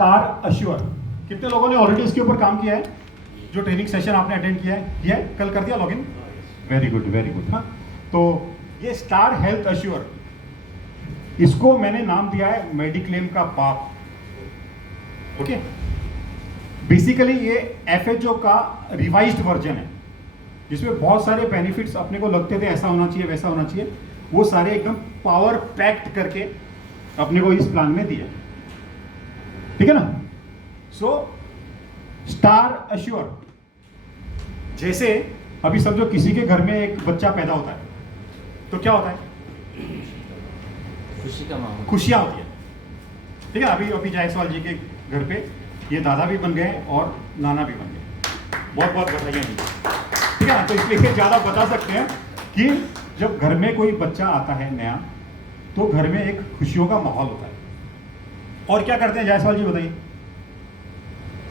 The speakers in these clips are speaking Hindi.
Star assure. कितने लोगों ने ऑलरेडी इसके ऊपर काम किया है? जो ट्रेनिंग सेशन आपने अटेंड किया है कल कर दिया login? Very good very good. हाँ, तो ये स्टार हेल्थ अश्योर, इसको मैंने नाम दिया है मेडिक्लेम का बाप। ओके, बेसिकली ये एफएचओ का रिवाइज्ड वर्जन है, जिसमें बहुत सारे बेनिफिट्स अपने को लगते थे ऐसा होना चाहिए वैसा होना चाहिए, वो सारे एकदम पावर पैक्ड करके अपने को इस प्लान में दिया। ठीक है ना? सो स्टार अश्योर, जैसे अभी समझो किसी के घर में एक बच्चा पैदा होता है तो क्या होता है? खुशी का माहौल, खुशियां होती है। ठीक है, अभी जायसवाल जी के घर पे ये दादा भी बन गए और नाना भी बन गए, बहुत बहुत बधाइयाँ दी। ठीक है ना? तो इसलिए ज़्यादा बता सकते हैं कि जब घर में कोई बच्चा आता है नया, तो घर में एक खुशियों का माहौल होता है। और क्या करते हैं जायसवाल जी, बताइए?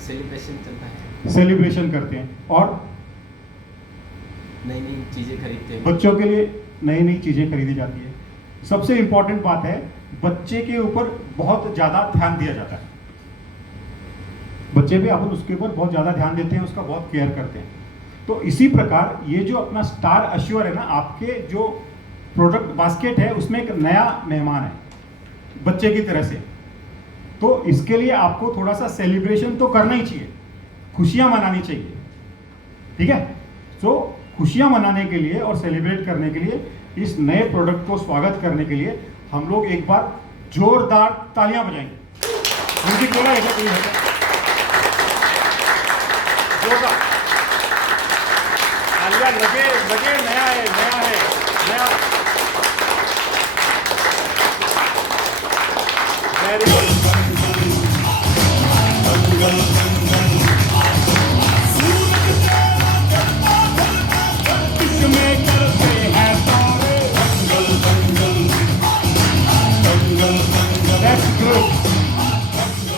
सेलिब्रेशन चलता है, सेलिब्रेशन करते हैं और नई नई चीजें खरीदते हैं, बच्चों के लिए नई नई चीज़ें खरीदी जाती है। सबसे इंपॉर्टेंट बात है, बच्चे के ऊपर बहुत ज़्यादा ध्यान दिया जाता है। बच्चे पे अपन उसके ऊपर बहुत ज़्यादा ध्यान देते हैं, उसका बहुत केयर करते हैं। तो इसी प्रकार ये जो अपना स्टार अश्योर है ना, आपके जो प्रोडक्ट बास्केट है उसमें एक नया मेहमान है बच्चे की तरह से। तो इसके लिए आपको थोड़ा सा सेलिब्रेशन तो करना ही चाहिए, खुशियां मनानी चाहिए। ठीक है? सो खुशियां मनाने के लिए और सेलिब्रेट करने के लिए, इस नए प्रोडक्ट को स्वागत करने के लिए हम लोग एक बार जोरदार तालियां बजाएंगे। म्यूजिक हो रहा है क्या? कोई है क्या? जोरदार तालियां लगे लगे। नया है, नया है, नया। Very good.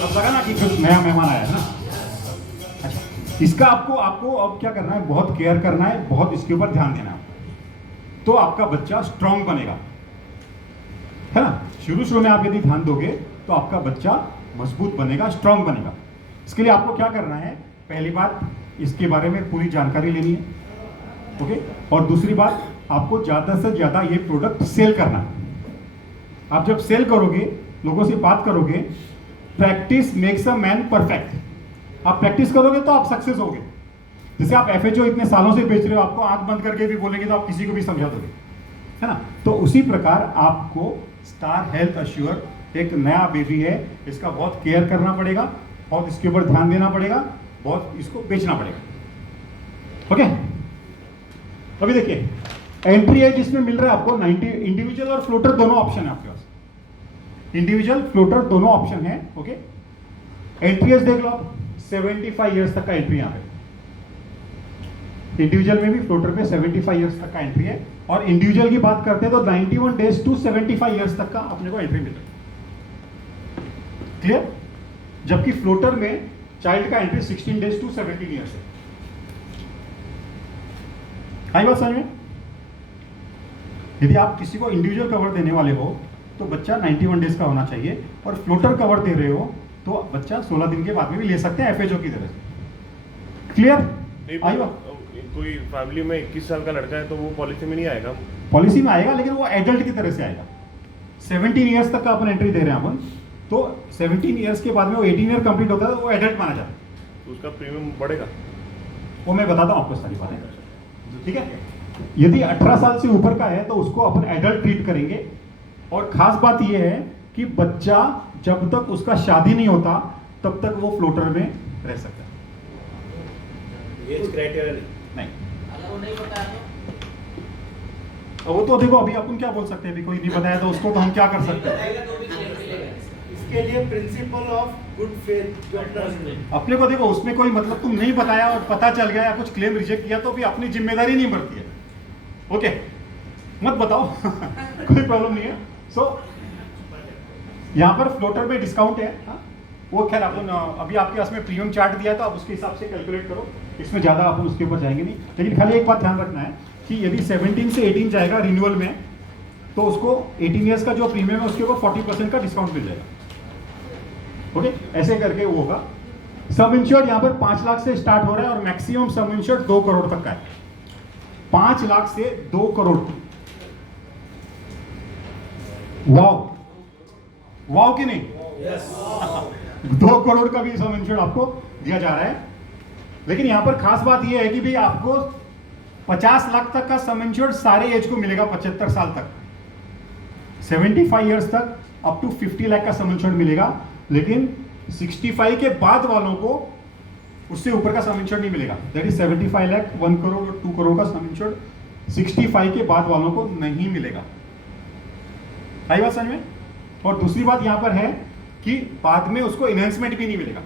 अब लगा ना कि कुछ नया मेहमान आया है ना? अच्छा, इसका आपको अब क्या करना है? बहुत केयर करना है, बहुत इसके ऊपर ध्यान देना है, तो आपका बच्चा स्ट्रांग बनेगा, है ना? शुरू में आप यदि ध्यान दोगे तो आपका बच्चा मजबूत बनेगा, स्ट्रांग बनेगा। इसके लिए आपको क्या करना है? पहली बात, इसके बारे में पूरी जानकारी लेनी है। ओके, और दूसरी बात, आपको ज़्यादा से ज़्यादा ये प्रोडक्ट सेल करना है। आप जब सेल करोगे, लोगों से बात करोगे, practice makes a man perfect. आप प्रैक्टिस करोगे तो आप सक्सेस होगे। जैसे आप एफएचओ इतने सालों से बेच रहे हो, आपको आंख बंद करके भी बोलेंगे तो आप किसी को भी समझा दोगे, है ना? तो उसी प्रकार आपको स्टार हेल्थ अश्योर एक नया बेबी है, इसका बहुत केयर करना पड़ेगा, बहुत इसके ऊपर ध्यान देना पड़ेगा, बहुत इसको बेचना पड़ेगा। ओके, अभी देखिए एंट्री है जिसमें मिल रहा है आपको 90। इंडिविजुअल और फ्लोटर दोनों ऑप्शन है आपके पास, इंडिविजुअल फ्लोटर दोनों ऑप्शन है। ओके, एंट्री एज देख लो आप, 75 ईयर्स तक का एंट्री यहाँ पे। इंडिविजुअल में भी फ्लोटर पे 75 ईयर्स तक का एंट्री है, और इंडिविजुअल की बात करते हैं तो 91 डेज टू 75 ईयर्स तक का अपने को एंट्री मिल रहा है। क्लियर? जबकि फ्लोटर में चाइल्ड का एंट्री 16 डेज टू 17 ईयर्स है। आई बात समझ में? यदि आप किसी को इंडिविजुअल कवर देने वाले हो तो बच्चा 91 डेज का होना चाहिए, और फ्लोटर कवर दे रहे हो तो बच्चा 16 दिन के बाद में भी ले सकते हैं एफएचओ की तरह से। क्लियर? आई बात? कोई फैमिली में 21 साल का लड़का है तो वो पॉलिसी में नहीं आएगा? पॉलिसी में आएगा, लेकिन वो एडल्ट की तरह से आएगा। 17 ईयर्स तक का अपन एंट्री दे रहे हैं अपन, तो 17 ईयर्स के बाद में वो 18 ईयर कंप्लीट होता है तो वो एडल्ट माना जाता है। तो उसका प्रीमियम बढ़ेगा? वो मैं बताता हूँ आपको सारी बातें। ठीक है? यदि 18 साल से ऊपर का है तो उसको अपन एडल्ट ट्रीट करेंगे, और खास बात यह है कि बच्चा जब तक उसका शादी नहीं होता तब तक वो फ्लोटर में रह सकता है। एज क्राइटेरिया नहीं, वो नहीं बताया वो तो देखो अभी अपन क्या बोल सकते हैं, अभी कोई नहीं बताया तो उसको तो हम क्या कर सकते हैं? तो भी क्लेम मिलेगा। इसके लिए प्रिंसिपल ऑफ गुड फेथ जो अपना अपने को देखो उसमें कोई मतलब, तुम नहीं बताया और पता चल गया या कुछ क्लेम रिजेक्ट किया तो भी अपनी जिम्मेदारी नहीं बढ़ती है। ओके, मत बताओ कोई प्रॉब्लम नहीं है। सो यहाँ पर फ्लोटर में डिस्काउंट है। हाँ? वो खैर अपन अभी आपके पास में प्रीमियम चार्ट दिया था, आप उसके हिसाब से कैलकुलेट करो, इसमें ज़्यादा अपन उसके ऊपर जाएंगे नहीं। लेकिन खाली एक बात ध्यान रखना है कि यदि 17 से 18 जाएगा रिन्यूअल में, तो उसको 18 ईयर्स का जो प्रीमियम है उसके ऊपर 40% का डिस्काउंट मिल जाएगा। ओके, ऐसे करके वो होगा। सम इंश्योर्ड यहाँ पर 5 लाख से स्टार्ट हो रहा है और मैक्सिमम सम इंश्योर्ड 2 करोड़ तक का है। 5 लाख से 2 करोड़। वाव, वाव कि नहीं? 2 करोड़ का भी सम इंश्योर्ड आपको दिया जा रहा है। लेकिन यहां पर खास बात यह है कि भाई आपको 50 लाख तक का सम इंश्योर्ड सारे एज को मिलेगा, 75 साल तक, 75 ईयर्स तक अप टू 50 लाख का सम इंश्योर्ड मिलेगा। लेकिन 65 के बाद वालों को उससे ऊपर का सम इंश्योर्ड नहीं मिलेगा। दैट इज 75 लाख, 1 करोड़ और 2 करोड़ का सम इंश्योर्ड 65 के बाद वालों को नहीं मिलेगा। आई बात समझ में? और दूसरी बात यहां पर है कि बाद में उसको इनहेंसमेंट भी नहीं मिलेगा।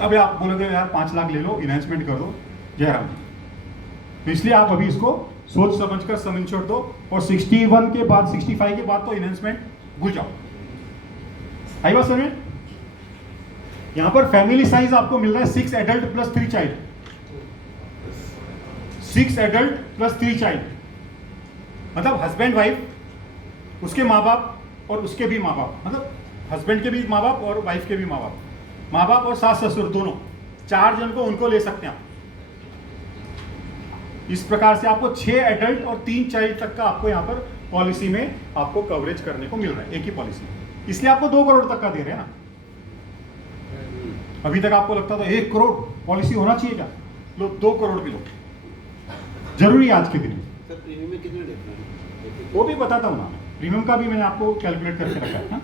अब आप बोलोगे यार 5 लाख ले लो, इनहेंसमेंट कर दो, जयराम जी, तो इसलिए आप अभी इसको सोच समझकर सम इंश्योर्ड दो और 61 के बाद 65 के बाद तो इनहेंसमेंट भूल जाओ। आई बात समझ में? यहां पर फैमिली साइज आपको मिल रहा है 6 adult plus 3 child, 6 adult plus 3 child, मतलब हस्बैंड वाइफ, उसके माँ बाप और उसके भी माँ बाप, मतलब हस्बैंड के भी माँ बाप और वाइफ के भी माँ बाप, माँ बाप और सास ससुर दोनों, 4 जन को उनको ले सकते हैं आप। इस प्रकार से आपको 6 एडल्ट और 3 चाइल्ड तक का आपको यहाँ पर पॉलिसी में आपको कवरेज करने को मिल रहा है, एक ही पॉलिसी। इसलिए आपको 2 करोड़ तक का दे रहे हैं ना। अभी तक आपको लगता था 1 करोड़ पॉलिसी होना चाहिए क्या? लो 2 करोड़ भी लो, जरूरी है आज के दिन में। सर प्रीमियम में कितने डिफरेंस? वो भी बताता हूँ ना, प्रीमियम का भी मैंने आपको कैलकुलेट करके रखा है ना?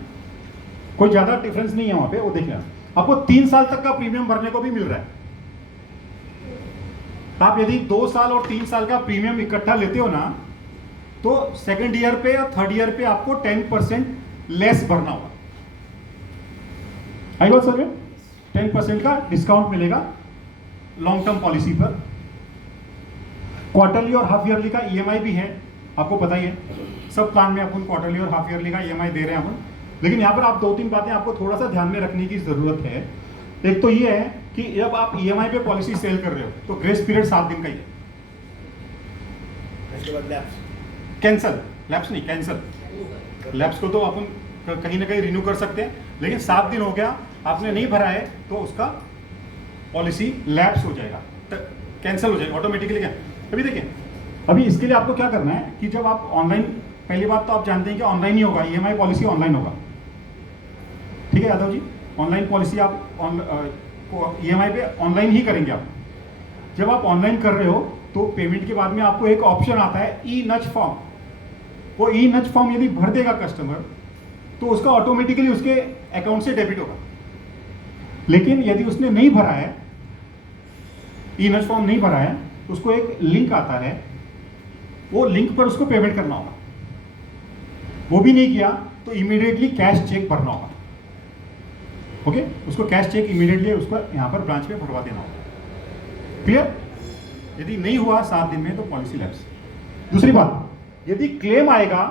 कोई ज्यादा डिफरेंस नहीं है वहां पे, वो देख लेना। आपको 3 साल तक का प्रीमियम भरने को भी मिल रहा है। आप यदि 2 साल और 3 साल का प्रीमियम इकट्ठा लेते हो ना, तो सेकंड ईयर पे या थर्ड ईयर पे आपको 10% लेस भरना होगा। आई बात सर, 10% का डिस्काउंट मिलेगा लॉन्ग टर्म पॉलिसी पर। क्वार्टरली और हाफ ईयरली का ईएमआई भी है, आपको पता ही है। सब प्लान में अपन क्वार्टरली और हाफ ईयरली का ईएमआई दे रहे हैं अपन। लेकिन यहाँ पर आप 2-3 बातें आपको थोड़ा सा ध्यान में रखने की जरूरत है। एक तो ये है कि जब आप ईएमआई पे पॉलिसी सेल कर रहे हो तो ग्रेस पीरियड 7 दिन का ही है। उसके बाद लैप्स, कैंसल, लैप्स नहीं, कैंसल। लैप्स को तो अपन कहीं ना कहीं रिन्यू कर सकते हैं, लेकिन 7 दिन हो गया आपने नहीं भरा है तो उसका पॉलिसी लैप्स हो जाएगा, कैंसिल हो जाएगा ऑटोमेटिकली। क्या अभी देखिए, अभी इसके लिए आपको क्या करना है कि जब आप ऑनलाइन, पहली बात तो आप जानते हैं कि ऑनलाइन ही होगा, ईएमआई पॉलिसी ऑनलाइन होगा, ठीक है यादव जी? ऑनलाइन पॉलिसी आप ईएमआई पे ऑनलाइन ही करेंगे आप। जब आप ऑनलाइन कर रहे हो तो पेमेंट के बाद में आपको एक ऑप्शन आता है ई नच फॉर्म। वो ई नच फॉर्म यदि भर देगा कस्टमर तो उसका ऑटोमेटिकली उसके अकाउंट से डेबिट होगा। लेकिन यदि उसने नहीं भरा है, ई नच फॉर्म नहीं भरा है, तो उसको एक लिंक आता है, वो लिंक पर उसको पेमेंट करना होगा। वो भी नहीं किया तो इमीडिएटली कैश चेक भरना होगा। ओके, उसको कैश चेक इमीडिएटली उसको यहाँ पर ब्रांच में भरवा देना होगा। क्लियर? यदि नहीं हुआ 7 दिन में तो पॉलिसी लैप्स। दूसरी बात, यदि क्लेम आएगा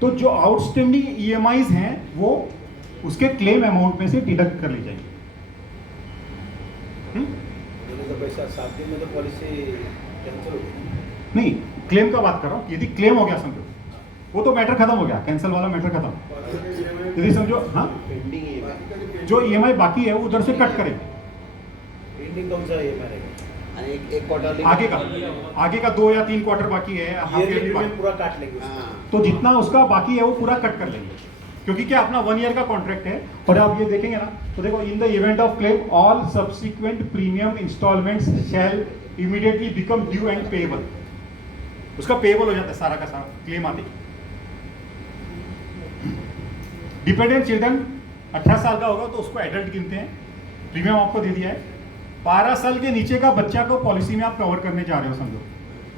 तो जो आउटस्टैंडिंग ईएमआईज हैं वो उसके क्लेम अमाउंट में से डिडक्ट कर ली जाएंगी। तो पैसा 7 दिन में तो पॉलिसी कैंसिल हो गई। नहीं, क्लेम का बात कर रहा हूँ। यदि क्लेम हो गया समझो, वो तो मैटर खत्म हो गया, कैंसिल वाला मैटर खत्म। यदि समझो हाँ, पेंडिंग है जो ईएमआई बाकी है वो उधर से कट करेंगे। पेंडिंग कौन सा है मेरे? आणि एक क्वार्टर आगे का 2 या 3 क्वार्टर बाकी है, हाफ ईयरली ईयरली पेमेंट बाकी, पूरा काट लेंगे। हाँ तो जितना उसका बाकी है वो पूरा कट कर लेंगे। क्योंकि क्या अपना 1 ईयर का कॉन्ट्रैक्ट है। और आप ये देखेंगे ना तो देखो, in the event of claim all subsequent premium instalments shall immediately become due and payable. उसका पेएबल हो जाता है सारा का सारा क्लेम आते। डिपेंडेंट चिल्ड्रन 18 साल का होगा तो उसको एडल्ट गिनते हैं। प्रीमियम आपको दे दिया है। 12 साल के नीचे का बच्चा को पॉलिसी में आप कवर करने जा रहे हो, समझो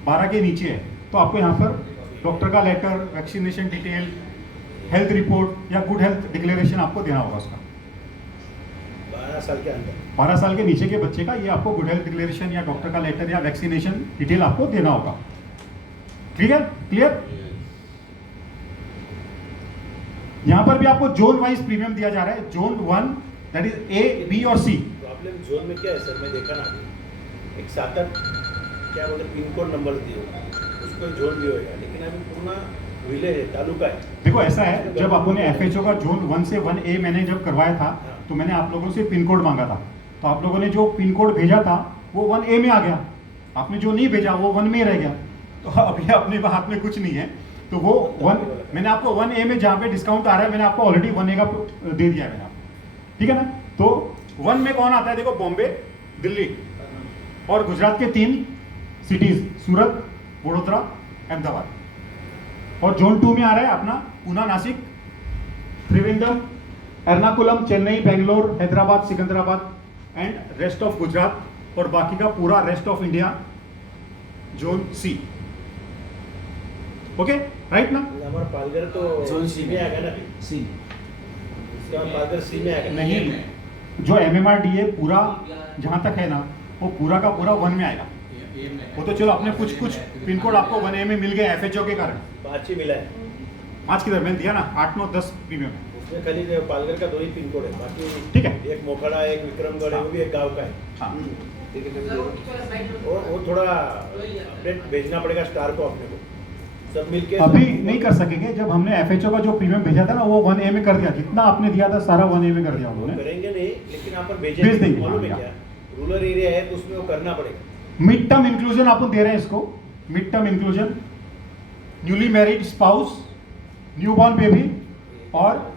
12 के नीचे है तो आपको यहाँ पर डॉक्टर का letter, vaccination detail, health report या गुड हेल्थ डिक्लेरेशन आपको देना होगा उसका। 12 साल के अंदर 12 साल के नीचे के बच्चे का ये आपको गुड हेल्थ डिक्लेरेशन या डॉक्टर का लेटर या वैक्सीनेशन डिटेल आपको देना होगा। ठीक है, क्लियर? यहां पर भी आपको जोन वाइज प्रीमियम दिया जा रहा है। Zone 1 that is A, B और सी। प्रॉब्लम जोन में क्या है सर, मैं देखा ना अभी एक 7-8 क्या बोलते पिन कोड नंबर दिए, उसको जोन भी होगा, लेकिन अभी पूर्ण विलेज है, तालुका है। देखो ऐसा है, जब आपने एफएचओ का जोन 1 से 1A मैंने जब करवाया था, तो मैंने आप लोगों से पिन कोड मांगा था, तो आप लोगों ने जो पिन कोड भेजा था वो 1A में आ गया, आपने जो नहीं भेजा वो 1 में रह गया। तो अभी अपने हाथ में कुछ नहीं है, तो वो 1 मैंने आपको 1A में जहाँ पे डिस्काउंट आ रहा है मैंने आपको ऑलरेडी 1A का दे दिया है मैंने आपको, ठीक है ना। तो 1 में कौन आता है, देखो बॉम्बे, दिल्ली और गुजरात के 3 सिटीज, सूरत, वडोदरा, अहमदाबाद। और जोन 2 में आ रहा है अपना Poona, Nashik, Trivandrum, Ernakulam, Chennai, Bangalore, Hyderabad, Secunderabad and rest of Gujarat, और बाकी का पूरा rest of India zone C. Okay right ना। हमारा पालघर तो जोन सी में आ गया ना अभी। सी इसका पालघर सी में आ गया। नहीं, जो MMRDA पूरा जहां तक है ना, वो पूरा का पूरा 1 में आएगा। वो तो चलो अपने कुछ पिन कोड आपको 1A में मिल गए एफएचओ के कारण। 5 ही मिला है। 5 किधर मैंने दिया ना, 8, 9, 10 प्रीमियम है। उसमें खाली पालघर का 2 ही पिन कोड है, बाकी ठीक है। एक मोखाड़ा है, एक विक्रमगढ़ है, वो भी एक गांव का है। हाँ ठीक है, वो थोड़ा अपडेट भेजना पड़ेगा स्टार को अपने को, सब मिलके। अभी नहीं कर सकेंगे, जब हमने एफएचओ का जो प्रीमियम भेजा था ना वो 1A में कर दिया, जितना आपने दिया था सारा 1A में कर दिया उन्होंने। करेंगे नहीं, लेकिन यहाँ पर भेज भेजेंगे। देंगे, मालूम है हाँ, क्या, रूरल एरिया है तो उसमें वो करना पड़ेगा। मिड टर्म इंक्लूजन अपन दे रहे हैं इसको, mid term inclusion, newly married spouse, newborn baby और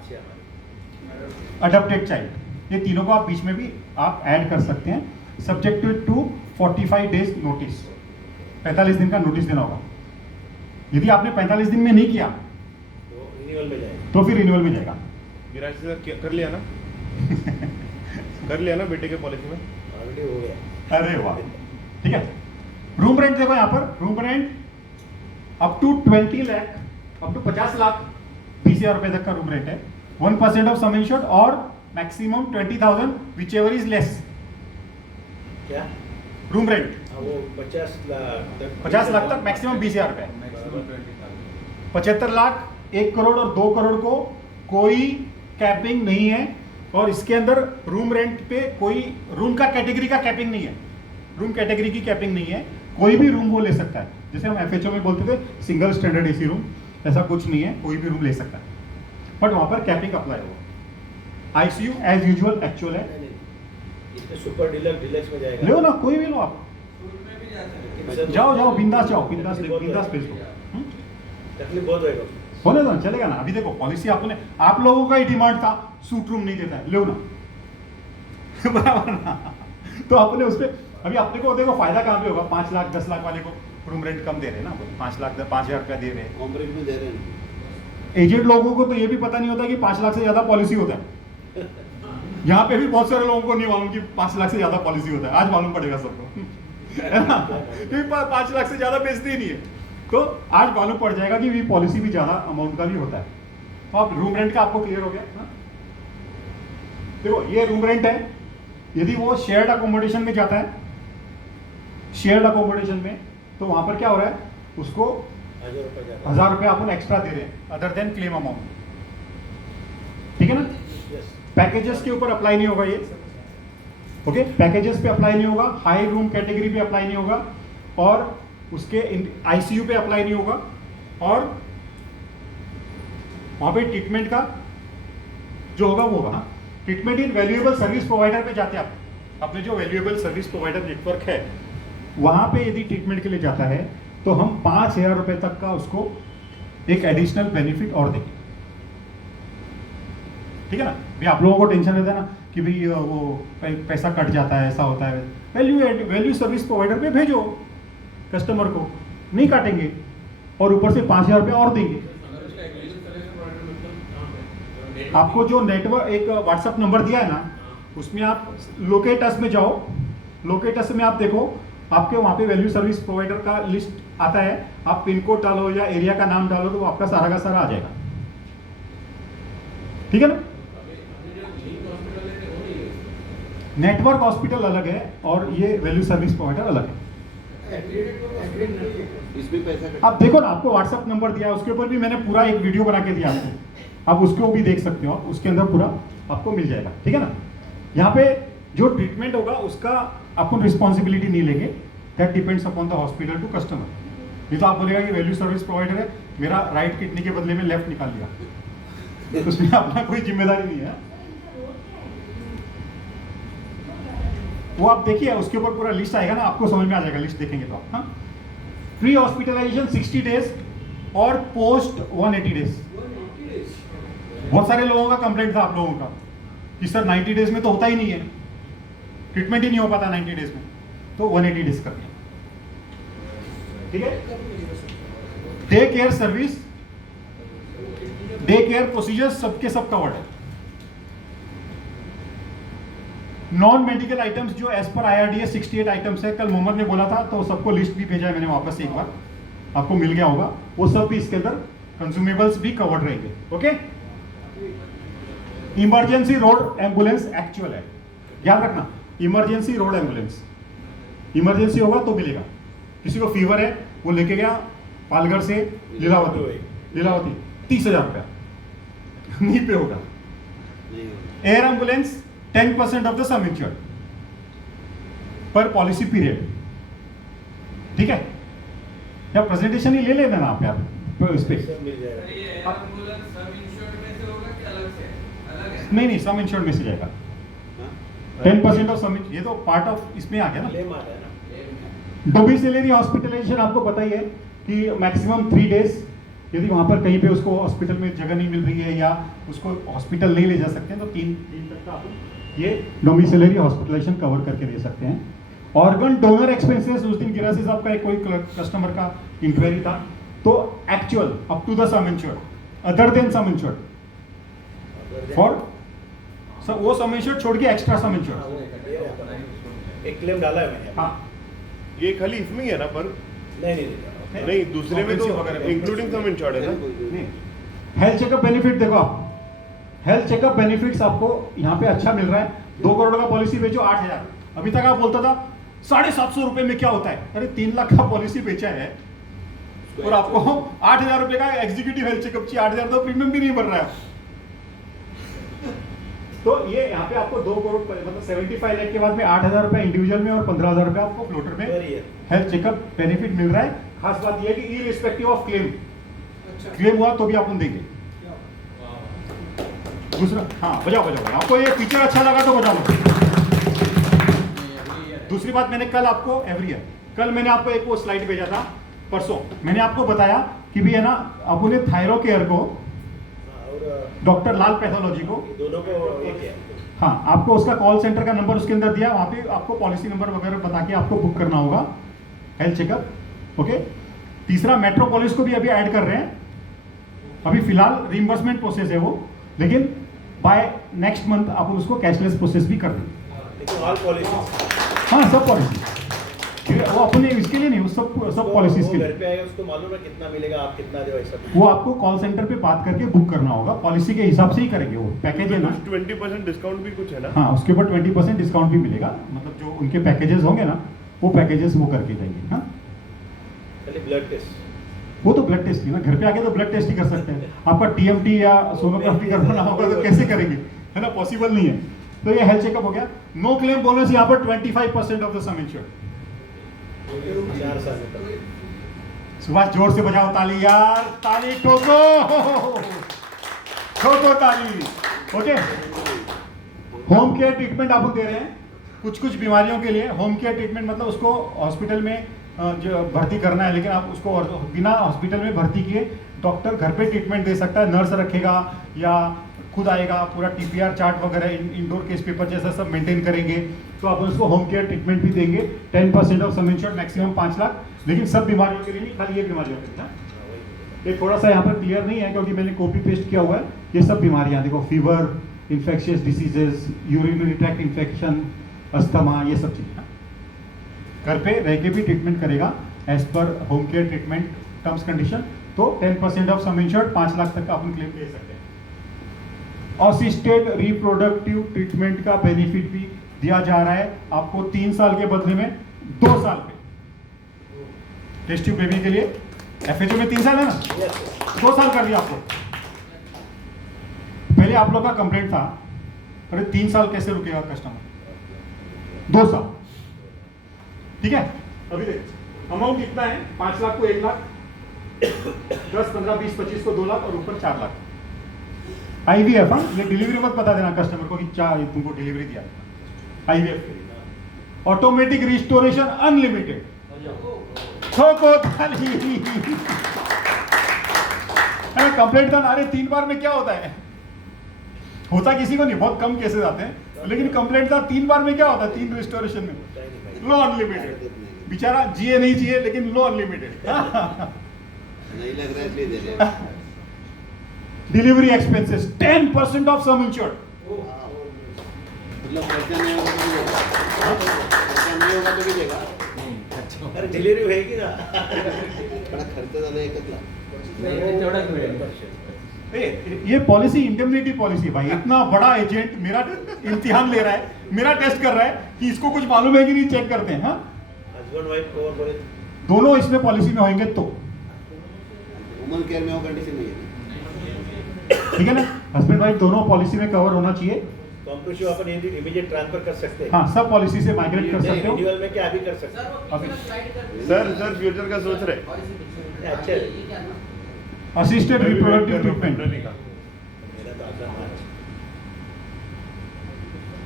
अडॉप्टेड चाइल्ड, ये तीनों को आप बीच में भी आप ऐड कर सकते हैं, सब्जेक्टेड टू 45 डेज नोटिस। 45 दिन का नोटिस देना होगा। यदि आपने 45 दिन में नहीं किया तो रिन्यूअल में जाएगा। तो फिर रिन्यूअल में जाएगा। गिराज से कर लिया ना कर लिया ना बेटे के पॉलिसी में। ऑलरेडी हो गया। अरे वाह, ठीक है। रूम रेंट देखो यहाँ पर, room rent up to 20 lakh, up to 50 lakh 20,000 रुपए तक का रूम रेंट है। 1% ऑफ सम इंश्योर्ड और maximum 20,000 whichever is less. क्या? रूम रेंट हाँ, वो 50 लाख तक। 50 लाख तक मैक्सिमम 20,000 रुपए। 75 लाख, 1 करोड़ और 2 करोड़ को कोई कैपिंग नहीं है, और इसके अंदर रूम रेंट पे कोई रूम का कैटेगरी का कैपिंग नहीं है, रूम कैटेगरी की कैपिंग नहीं है, कोई भी रूम वो ले सकता है। जैसे हम एफएचओ में बोलते थे सिंगल स्टैंडर्ड एसी रूम, ऐसा कुछ नहीं है, कोई भी रूम ले सकता है, बट वहां पर कैपिंग अप्लाई होगा। आईसीयू एज यूजुअल एक्चुअल है, नहीं, नहीं। इसमें सुपर डिलक्स में जाएगा। लो ना, कोई भी लो आप, जाओ जाओ बिंदास जाओ, बिंदास बिंदास भेज दो। तकलीफ बहुत होएगा। होने दो, चलेगा ना। अभी देखो पॉलिसी आपने, आप लोगों का ही डिमांड था सूट रूम नहीं देता है, लो ना बराबर ना। तो आपने उस पर अभी अपने को देखो फायदा कहाँ पे होगा, 5 लाख 10 लाख वाले को रूम रेंट कम दे रहे हैं ना, 5 लाख 5,000 रुपया दे रहे हैं। कॉम्प्रेस में दे रहे हैं। एजेड लोगों को तो ये भी पता नहीं होता कि 5 लाख से ज्यादा पॉलिसी होता है। यहाँ पे भी बहुत सारे लोगों को नहीं मालूम कि 5 लाख से ज्यादा पॉलिसी होता है, आज मालूम पड़ेगा सबको है ना, क्योंकि 5 लाख से ज्यादा बेचते ही नहीं है, तो आज मालूम पड़ जाएगा कि ये पॉलिसी भी ज्यादा अमाउंट का भी होता है। तो आप रूम रेंट का आपको क्लियर हो गया ना? देखो ये रूम रेंट है। यदि वो शेयर्ड अकोमोडेशन में जाता है, शेयर्ड अकोमोडेशन में, तो वहां पर क्या हो रहा है, उसको 1000 रुपये ज्यादा। 1000 रुपये अपन एक्स्ट्रा दे रहे हैं अदर देन क्लेम अमाउंट, ठीक है ना। यस। पैकेजेस के ऊपर अप्लाई नहीं होगा ये, ओके, पैकेजेस पे अप्लाई नहीं होगा, हाई रूम कैटेगरी पे अप्लाई नहीं होगा, और उसके आईसीयू पे अप्लाई नहीं होगा, और वहां पे ट्रीटमेंट का जो होगा वो होगा। ट्रीटमेंट इन वैल्यूएबल सर्विस प्रोवाइडर पे जाते हैं आप, अपने जो वैल्यूएबल सर्विस प्रोवाइडर नेटवर्क है वहां पे यदि ट्रीटमेंट के लिए जाता है तो हम 5,000 रुपए तक का उसको एक एडिशनल बेनिफिट और देंगे, ठीक है ना। भी आप लोगों को टेंशन रहता है ना कि भाई वो पैसा कट जाता है, ऐसा होता है। वैल्यू सर्विस प्रोवाइडर पे भेजो कस्टमर को, नहीं काटेंगे, और ऊपर से 5,000 रुपये और देंगे। आपको जो नेटवर्क एक व्हाट्सएप नंबर दिया है ना, उसमें आप लोकेटस में जाओ, लोकेटस में आप देखो, आपके वहां पे वैल्यू सर्विस प्रोवाइडर का लिस्ट आता है, आप पिन कोड डालो या एरिया का नाम डालो तो आपका सारा का सारा आ जाएगा, ठीक है ना। नेटवर्क हॉस्पिटल अलग है और ये वैल्यू सर्विस प्रोवाइडर अलग है। इसमें पैसा कट। आप देखो ना, आपको व्हाट्सएप नंबर दिया है, उसके ऊपर भी मैंने पूरा एक वीडियो बना के दिया आपको, आप उसको भी देख सकते हो, उसके अंदर पूरा आपको मिल जाएगा, ठीक है ना। यहाँ पे जो ट्रीटमेंट होगा उसका अपन रिस्पॉन्सिबिलिटी नहीं लेंगे, that depends upon the hospital to customer. ये तो आप बोलेगा कि वैल्यू सर्विस प्रोवाइडर है मेरा राइट किडनी के बदले में लेफ्ट निकाल लिया, उसमें अपना कोई जिम्मेदारी नहीं है। वो आप देखिए, उसके ऊपर पूरा लिस्ट आएगा ना, आपको समझ में आ जाएगा, लिस्ट देखेंगे तो आप। हाँ, प्री हॉस्पिटलाइजेशन 60 डेज और पोस्ट 180 डेज। बहुत सारे लोगों का कंप्लेंट था आप लोगों का कि सर 90 डेज में तो होता ही नहीं है, ट्रीटमेंट ही नहीं हो पाता 90 डेज में, तो 180 डेज कर दिया। ठीक है, day care service, day care procedure सबके सब कवर्ड है। नॉन मेडिकल आइटम्स जो एज पर IRDA 68 आइटम्स है, कल मोहम्मद ने बोला था तो सबको लिस्ट भी भेजा है मैंने वापस से, एक बार आपको मिल गया होगा, वो सब भी इसके अंदर कंज्यूमेबल्स भी कवर्ड रहेंगे। Okay, emergency road ambulance actual है, याद रखना, इमरजेंसी रोड एम्बुलेंस, इमरजेंसी होगा तो मिलेगा। किसी को फीवर है, वो लेके गया पालघर से लीलावती 30,000 रुपया नहीं पे होगा। Air ambulance 10% of the sum insured पर पॉलिसी पीरियड। ठीक है, या प्रेजेंटेशन ही ले लेना ना आप यार इस पे। नहीं, सम इंश्योर्ड में से जाएगा, 10% ऑफ सम, ये तो पार्ट ऑफ इसमें आ गया ना। क्लेम आता है ना। डोमिसिलरी हॉस्पिटलाइजेशन आपको पता ही है कि मैक्सिमम 3 डेज, यदि वहां पर कहीं पे उसको हॉस्पिटल में जगह नहीं मिल रही है या उसको हॉस्पिटल नहीं ले जा सकते हैं, तो 3 दिन तक का आप ये डोमिसिलरी हॉस्पिटलाइजेशन कवर करके दे सकते हैं। ऑर्गन डोनर एक्सपेंसेस, उस दिन गिरासी साहब का एक कोई कस्टमर का इंक्वायरी था, तो actual up to the sum insured, other than sum insured for वो सम इंश्योर्ड छोड़ के एक्स्ट्रा सम इंश्योर्ड। एक क्लेम डाला है मैंने। हाँ, ये खाली इसमें ही है ना, पर नहीं दूसरे में तो इंक्लूडिंग सम इंश्योर्ड है ना। हेल्थ चेकअप बेनिफिट देखो आप, हेल्थ चेकअप बेनिफिट्स आपको यहाँ पे अच्छा मिल रहा है। 2 करोड़ का पॉलिसी बेचो 8,000, अभी तक आप बोलता था 750 रुपए में क्या होता है, अरे 3 लाख का पॉलिसी बेचा है और आपको 8,000 रुपए का एग्जीक्यूटिव हेल्थ चेकअप चाहिए, 8,000 तो प्रीमियम भी नहीं भर रहा है। तो ये यहाँ पे आपको 2 करोड़ मतलब 75 लाख के बाद में 8,000 रुपए इंडिविजुअल में और 15,000 रुपए आपको फ्लोटर में हेल्थ चेकअप बेनिफिट मिल रहा है। खास बात यह है कि इररिस्पेक्टिव ऑफ क्लेम, क्लेम हुआ तो भी अपन देंगे। दूसरा, हाँ बजाओ, आपको ये फीचर अच्छा लगा तो बजा लो। दूसरी बात, मैंने कल आपको एवरी ईयर, कल मैंने आपको एक वो स्लाइड भेजा था, परसों मैंने आपको बताया कि भी है ना, आपने थायरो केयर को, डॉक्टर लाल पैथोलॉजी को, दोनों को एक है। हाँ, आपको उसका कॉल सेंटर का नंबर उसके अंदर दिया, वहां पे आपको पॉलिसी नंबर वगैरह बता के आपको बुक करना होगा हेल्थ चेकअप। ओके, तीसरा मेट्रोपोलिस को भी अभी ऐड कर रहे हैं, अभी फिलहाल रिइंबर्समेंट प्रोसेस है वो, लेकिन बाय नेक्स्ट मंथ आप उसको कैशलेस प्रोसेस भी कर देंगे। लेकिन ऑल पॉलिसी, हाँ सब पॉलिसी, वो अपने इसके लिए नहीं, वो सब पॉलिसीज के घर लिए। पे आएगा उसको मालूम है कितना मिलेगा, आप कितना दो, ऐसा वो आपको कॉल सेंटर पे बात करके बुक करना होगा, पॉलिसी के हिसाब से ही करेंगे, वो पैकेज है ना। 20% डिस्काउंट भी कुछ है ना। हाँ, उसके ऊपर 20% डिस्काउंट भी मिलेगा, मतलब जो उनके पैकेजेस होंगे ना, वो पैकेजेस वो करके जाएंगे। हाँ, खाली ब्लड टेस्ट, वो तो ब्लड टेस्ट ही ना, घर पे आके तो ब्लड टेस्ट ही कर सकते हैं। आपका TMT या सोनोग्राफी करवाना होगा तो कैसे करेंगे, है ना, पॉसिबल नहीं है। तो ये हेल्थ चेकअप हो गया। नो क्लेम बोनस यहाँ पर 25% ऑफ द सम इंश्योर्ड। 4 साल तक। सुभाष जोर से बजाओ ताली यार, ताली ठोको, ठोको ताली। ओके, होम केयर ट्रीटमेंट आपको दे रहे हैं कुछ बीमारियों के लिए। होम केयर ट्रीटमेंट मतलब उसको हॉस्पिटल में जो भर्ती करना है, लेकिन आप उसको बिना हॉस्पिटल में भर्ती किए डॉक्टर घर पे ट्रीटमेंट दे सकता है, नर्स रखेगा या खुद आएगा, पूरा TPR चार्ट वगैरह, इंडोर केस पेपर जैसा सब मेंटेन करेंगे, तो आप उसको होम केयर ट्रीटमेंट भी देंगे। 10% of sum insured, maximum 5 lakh, लेकिन सब बीमारियों के लिए नहीं, खाली ये बीमारियों के लिए। ये थोड़ा सा यहाँ पर क्लियर नहीं है क्योंकि मैंने कॉपी पेस्ट किया हुआ है। ये सब बीमारियाँ देखो, fever, infectious diseases, urinary tract infection, asthma, ये सब चीज़ें घर पे रह के भी ट्रीटमेंट करेगा एज पर home care treatment terms condition. तो 10% ऑफ सम इंश्योर्ड, 5 लाख तक का अपन क्लेम दे सकते हैं। असिस्टेड रिप्रोडक्टिव ट्रीटमेंट का बेनिफिट भी दिया जा रहा है आपको 3 साल के बदले में 2 साल पे। टेस्ट ट्यूब बेबी के लिए FHO में 3 साल है ना, 2 साल कर दिया आपको। पहले आप लोग का कंप्लेंट था, अरे 3 साल कैसे रुकेगा कस्टमर, 2 साल। ठीक है, अभी देख अमाउंट कितना है, 5 लाख को 1 लाख, 10, 15, 20, 25 को 2 लाख और ऊपर 4 लाख। IVF, हाँ, ये डिलीवरी मत बता देना कस्टमर को कि तुमको डिलीवरी दिया। IVF automatic restoration unlimited. Complaint था अरे 3 बार में क्या होता है? होता किसी को नहीं, बहुत कम केसेस आते हैं, लेकिन कंप्लेंट था 3 बार में क्या होता है? 3 रिस्टोरेशन में लो अनलिमिटेड। बेचारा जिए नहीं जिए लेकिन लो अनलिमिटेड। नहीं लग रहा है इसलिए दे रहे हैं। Delivery expenses 10% of sum insured. मतलब खर्चा नहीं होगा तो भी देगा। खर्चा नहीं होगा तो भी देगा। अरे डिलीवरी होएगी ना। बड़ा खर्चा झाला 1 लाख। नहीं तेवढाच मिळेल। ये पॉलिसी इंडेमनिटी पॉलिसी भाई, इतना बड़ा एजेंट मेरा इम्तिहान ले रहा है, मेरा टेस्ट कर रहा है कि इसको कुछ मालूम है कि नहीं, चेक करते हैं। हाँ, हस्बैंड वाइफ कवर बोले दोनों इसमें पॉलिसी में होंगे तो वुमन केयर में वो कंडीशन नहीं है। ठीक है ना, हस्बैंड वाइफ दोनों पॉलिसी में कवर होना चाहिए। कॉम्प्रोशिव अपन इमीडिएट ट्रांसफर कर सकते हैं। हाँ, सब पॉलिसी से माइग्रेट कर सकते हो। रिन्यूअल में क्या अभी कर सकते हैं? अभी सर फ्यूचर का सोच रहे। अच्छा है। असिस्टेड रिप्रोडक्टिव ट्रीटमेंट, मेरा तो अगला मार्च।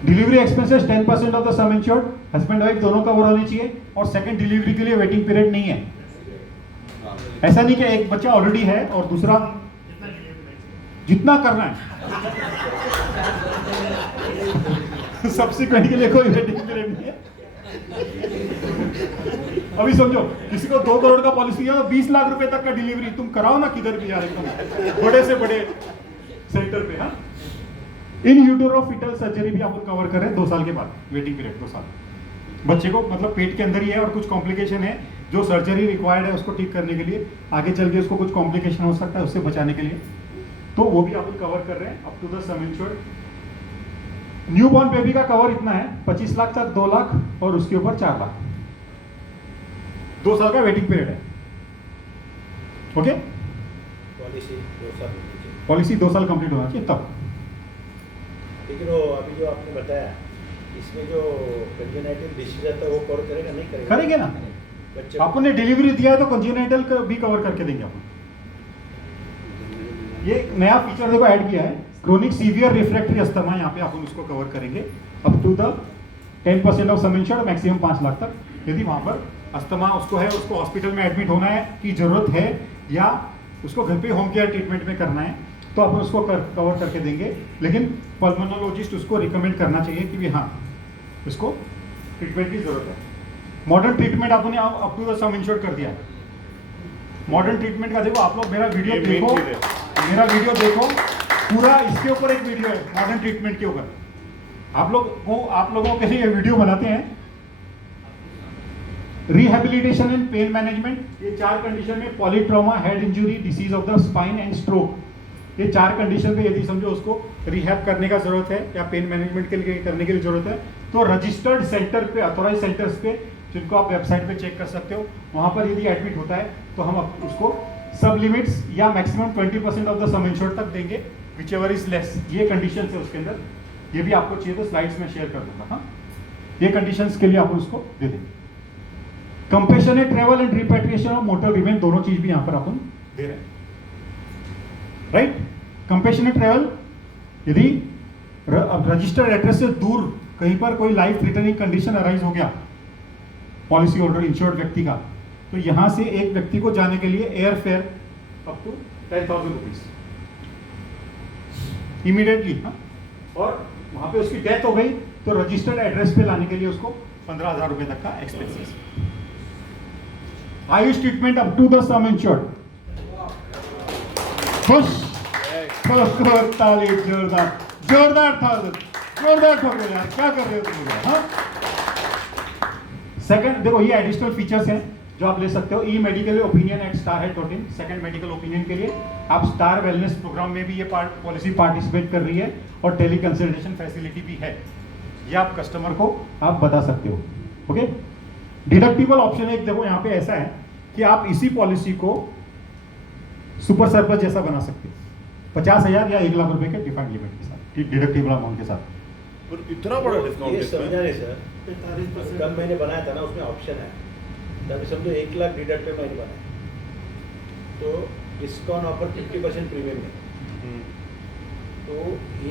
Delivery expenses 10% of the sum insured, husband wife दोनों कवर होनी चाहिए, और सेकंड डिलीवरी के लिए वेटिंग पीरियड नहीं है। ऐसा नहीं कि एक बच्चा ऑलरेडी है और दूसरा जितना करना है सब्सिक्वेंट के लिए कोई वेटिंग पीरियड नहीं है। अभी समझो किसी को 2 करोड़ का पॉलिसी है तो 20 लाख रुपए तक का डिलीवरी तुम कराओ ना किधर भी यार, एकदम बड़े से बड़े सेंटर पे। हाँ, इन यूटेरो फीटल सर्जरी भी आप कवर करें 2 साल के बाद, वेटिंग पीरियड 2 साल। बच्चे को मतलब पेट के अंदर ही है और कुछ कॉम्प्लिकेशन है, जो सर्जरी रिक्वायर्ड है उसको ठीक करने के लिए, आगे चल के उसको कुछ कॉम्प्लिकेशन हो सकता है, उससे बचाने के लिए, तो वो भी आप कवर कर रहे हैं up to the sum insured. Newborn baby का कवर इतना है 25 लाख तक, 2 लाख और उसके ऊपर 4 लाख। 2 साल का वेटिंग पीरियड है। ओके, पॉलिसी 2 साल होनी चाहिए। पॉलिसी 2 साल कंप्लीट होना चाहिए तब। लेकिन वो अभी जो आपने बताया इसमें जो कंजेनाइटल डिसीज आता है वो कवर करेगा नहीं करेगा? करेंगे ना, बच्चे आपने डिलीवरी दिया है तो कंजेनाइटल भी कवर करके देंगे अपन। ये नया फीचर देखो ऐड किया है, क्रोनिक सीवियर रिफ्रैक्टरी अस्थमा, यहाँ पे अपन उसको कवर करेंगे up to the 10% of sum insured, maximum 5 lakh तक। यदि वहाँ पर अस्थमा उसको है, उसको हॉस्पिटल में एडमिट होना है की जरूरत है, या उसको घर पे होम केयर ट्रीटमेंट में करना है, तो अपन उसको कवर करके देंगे। लेकिन पल्मोनोलॉजिस्ट उसको रिकमेंड करना चाहिए कि भी हाँ उसको ट्रीटमेंट की जरूरत है। मॉडर्न ट्रीटमेंट आपने up to the sum insured कर दिया है। मॉडर्न ट्रीटमेंट का देखो, आप लोग मेरा वीडियो देखो, मेरा वीडियो देखो पूरा, इसके ऊपर एक वीडियो है मॉडर्न ट्रीटमेंट के ऊपर। आप लोगों के लिए ये वीडियो बनाते हैं। रिहेबिलिटेशन एंड पेन मैनेजमेंट, ये 4 कंडीशन में, polytrauma, head injury, disease of the spine and stroke, ये 4 कंडीशन पे यदि समझो उसको रिहैब करने का जरूरत है या पेन मैनेजमेंट के लिए करने के लिए जरूरत है, तो रजिस्टर्ड सेंटर पे, अथॉराइज सेंटर्स पे, जिनको आप वेबसाइट पे चेक कर सकते हो, वहां पर यदि एडमिट होता है तो हम उसको सब लिमिट्स या maximum 20% of the sum insured तक देंगे, विचएवर इज लेस। ये कंडीशन है उसके अंदर, ये भी आपको चाहिए तो स्लाइड्स में शेयर कर दूंगा। हाँ, ये कंडीशंस के लिए आप उसको दे देंगे। Compassionate travel and repatriation of motor remain, दोनों चीज भी यहाँ पर अपन दे रहे हैं। राइट, कंपेशनेट ट्रेवल, यदि रजिस्टर्ड एड्रेस से दूर कहीं पर कोई लाइफ थ्रेटनिंग कंडीशन अराइज हो गया पॉलिसी होल्डर इंश्योर्ड व्यक्ति का, तो यहां से एक व्यक्ति को जाने के लिए airfare up to 10,000 rupees immediately. हाँ, और वहां पे उसकी डेथ हो गई तो रजिस्टर्ड एड्रेस पे लाने के लिए उसको 15,000 रुपए तक का expenses. AYUSH treatment up to the sum insured. खुश ताली, जोरदार जोरदार था, जोरदार ठोके यार, क्या कर रहे हो तुम लोग? हाँ, सेकंड देखो, ये एडिशनल फीचर्स हैं जो आप ले सकते हो। E medical opinion at starhealth.in, second medical opinion के लिए आप स्टार वेलनेस प्रोग्राम में भी ये पॉलिसी पार्टिसिपेट कर रही है, और टेली कंसल्टेशन फैसिलिटी भी है, ये आप कस्टमर को आप बता सकते हो। ओके, डिडक्टिबल ऑप्शन एक देखो यहाँ पे ऐसा है कि आप इसी पॉलिसी को सुपर सरप्लस जैसा बना सकते हो, 50,000 या 1 लाख रुपए के डिफाइंड लिमिट के साथ, डिडक्टिबल अमाउंट के साथ। पर इतना बड़ा डिस्काउंट ये समझा नहीं सर, कल मैंने बनाया था ना, उसमें ऑप्शन है, तभी समझो 1 लाख डिडक्टिव मैंने बनाया। तो डिस्काउंट ऑफर 50% प्रीमियम है, हम्म, तो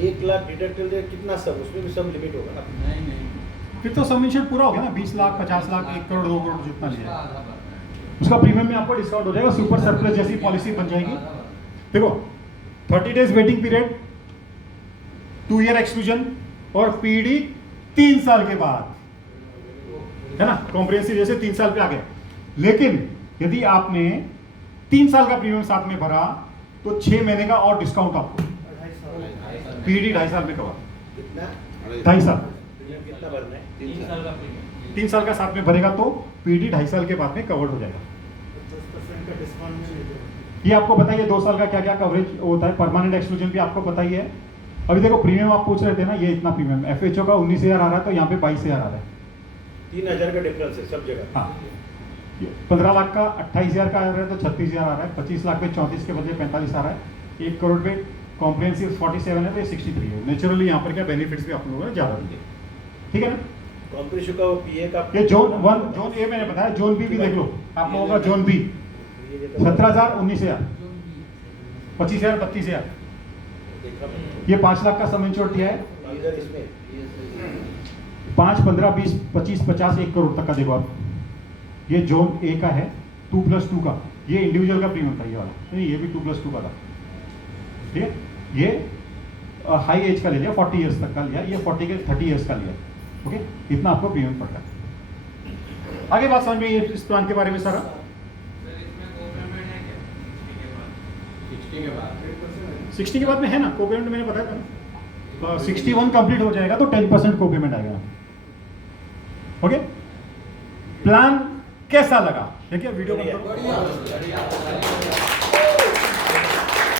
1 लाख डिडक्टिबल कितना सब, उसमें भी सब लिमिट होगा ना। फिर तो सम इंश्योर्ड पूरा हो गया ना, 20 लाख 50 लाख 1 करोड़ 2 करोड़ जितना लिया उसका प्रीमियम में आपको डिस्काउंट हो जाएगा, सुपर सरप्लस जैसी पॉलिसी बन जाएगी। देखो 30 days waiting period, 2 year exclusion और पीडी 3 साल के बाद, है ना, कॉम्प्रिहेंसिव जैसे 3 साल पे आ गए। लेकिन यदि आपने 3 साल का प्रीमियम साथ में भरा तो 6 महीने का और डिस्काउंट आपको, पीडी 2.5 साल में कवर, कितना 2.5 साल, प्रीमियम कितना भरना है? 3 साल 3 साल का साथ में भरेगा तो पीडी 2.5 साल के बाद में कवर्ड हो जाएगा। 10% का डिस्काउंट। ये आपको बताइए 2 साल का क्या क्या कवरेज होता है, परमानेंट एक्सक्लूजन भी आपको पता ही है। अभी देखो प्रीमियम आप पूछ रहे थे ना, ये इतना प्रीमियम, एफएचओ का 19,000 आ रहा है तो यहाँ पे 22,000 आ रहा है। 3000 का डिफरेंस है सब जगह। हाँ, 15 लाख का 28,000 का आ रहा है तो 36,000 आ रहा है, 25 लाख पे 34 के बदले 45 आ रहा है, 1 करोड़ पे कॉम्प्रिहेंसिव 47 है तो ये 63 है। नेचुरली यहाँ पर क्या बेनिफिट्स भी आप लोगों ने ज़्यादा देंगे, ठीक है ना। कॉम्प्रेशन का वो पीए का ये जोन 1 जोन ए मैंने बताया, जोन बी भी देख लो आप लोगों का, जोन बी 17,000 19,000 25,000 32,000, देखा मैंने। ये 5 लाख का सम इंश्योर्ड दिया है, 5,000 इसमें 5 15 20 25 50 1 करोड़ तक का। देखो आप, ये जोन ए का है 2+2 का, ये इंडिविजुअल का प्रीमियम था ये वाला, नहीं ये भी 2+2 का था, ठीक है। ये हाई एज का ले लिया, 40 इयर्स तक का लिया, ये 40 के 30 इयर्स का लिया, ओके। इतना आपको प्रीमियम पड़ रहा है। आगे बात समझ में ये इस प्लान के बारे में सारा 60 के बाद में है ना, को पेमेंट मैंने बताया था ना, 61 कंप्लीट हो जाएगा तो 10% को पेमेंट आएगा, ओके। प्लान कैसा लगा देखिए वीडियो बढ़िया। को